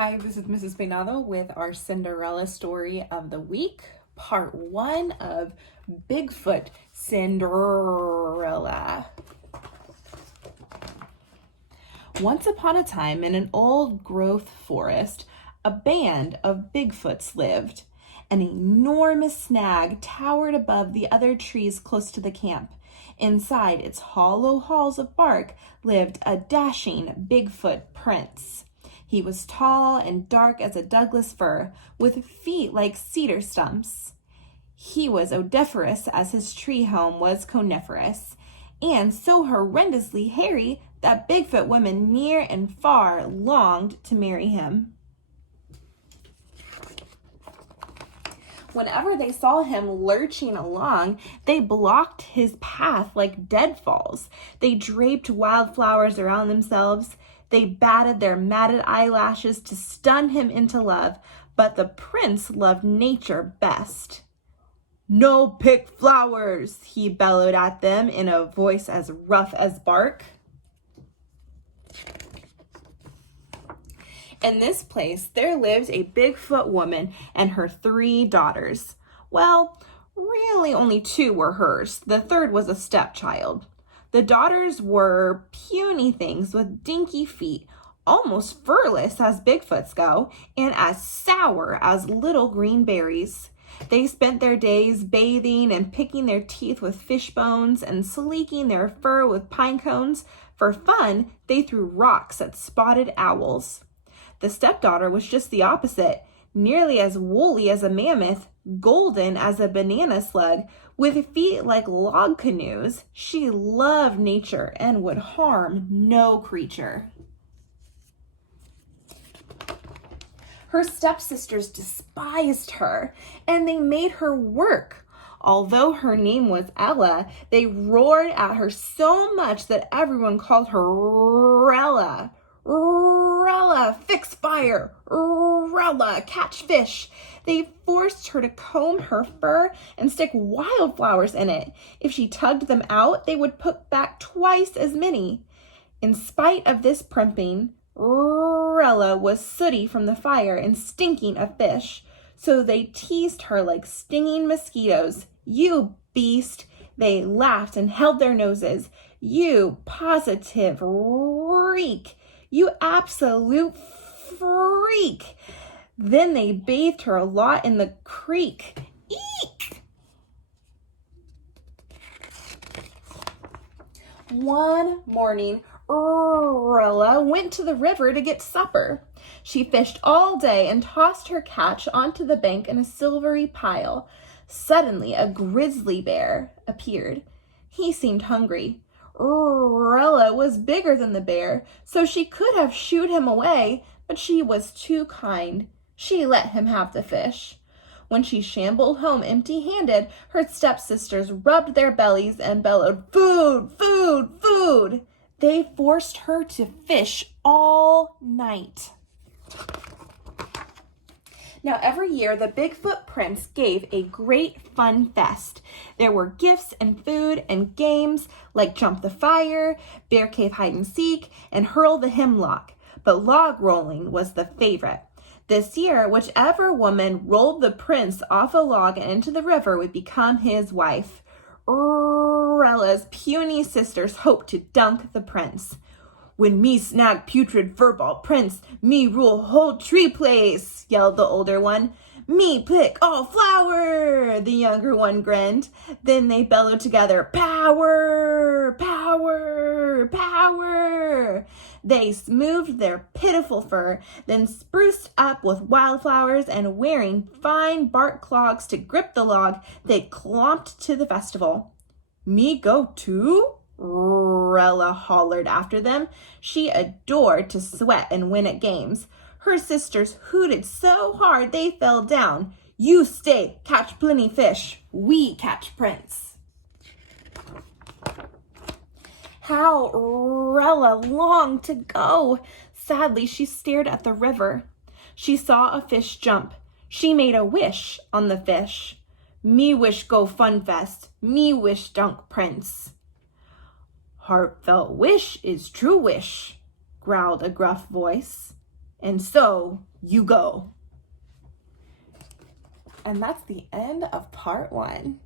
Hi, this is Mrs. Peinado with our Cinderella story of the week, part 1 of Bigfoot, Cinderella. Once upon a time, in an old growth forest, a band of Bigfoots lived. An enormous snag towered above the other trees close to the camp. Inside its hollow halls of bark lived a dashing Bigfoot prince. He was tall and dark as a Douglas fir, with feet like cedar stumps. He was odoriferous as his tree home was coniferous, and so horrendously hairy that Bigfoot women near and far longed to marry him. Whenever they saw him lurching along, they blocked his path like deadfalls. They draped wildflowers around themselves. They batted their matted eyelashes to stun him into love, but the prince loved nature best. "No pick flowers," he bellowed at them in a voice as rough as bark. In this place, there lived a Bigfoot woman and her 3 daughters. Well, really only 2 were hers. The third was a stepchild. The daughters were puny things with dinky feet, almost furless as Bigfoots go, and as sour as little green berries. They spent their days bathing and picking their teeth with fish bones and sleeking their fur with pine cones. For fun, they threw rocks at spotted owls. The stepdaughter was just the opposite, nearly as woolly as a mammoth, golden as a banana slug, with feet like log canoes. She loved nature and would harm no creature. Her stepsisters despised her, and they made her work. Although her name was Ella, they roared at her so much that everyone called her Rella. Rella, fix fire. Rella, catch fish. They forced her to comb her fur and stick wildflowers in it. If she tugged them out, they would put back twice as many. In spite of this primping, Rella was sooty from the fire and stinking of fish, so they teased her like stinging mosquitoes. "You beast!" They laughed and held their noses. "You positive freak! You absolute freak!" Then they bathed her a lot in the creek. Eek! One morning, Warhola went to the river to get supper. She fished all day and tossed her catch onto the bank in a silvery pile. Suddenly, a grizzly bear appeared. He seemed hungry. Cinderella was bigger than the bear, so she could have shooed him away, but she was too kind. She let him have the fish. When she shambled home empty-handed, her stepsisters rubbed their bellies and bellowed, "Food, food, food!" They forced her to fish all night. Now, every year, the Bigfoot Prince gave a great fun fest. There were gifts and food and games like Jump the Fire, Bear Cave Hide and Seek, and Hurl the Hemlock. But log rolling was the favorite. This year, whichever woman rolled the prince off a log and into the river would become his wife. Cinderella's puny sisters hoped to dunk the prince. "When me snag putrid furball prince, me rule whole tree place," yelled the older one. "Me pick all flower," the younger one grinned. Then they bellowed together, "Power, power, power." They smoothed their pitiful fur, then spruced up with wildflowers, and wearing fine bark clogs to grip the log, they clomped to the festival. "Me go too?" Rella hollered after them. She adored to sweat and win at games. Her sisters hooted so hard they fell down. "You stay, catch plenty fish. We catch prince." How Rella longed to go. Sadly, she stared at the river. She saw a fish jump. She made a wish on the fish. "Me wish go fun fest. Me wish dunk prince." "Heartfelt wish is true wish," growled a gruff voice. and so you go. And that's the end of part 1.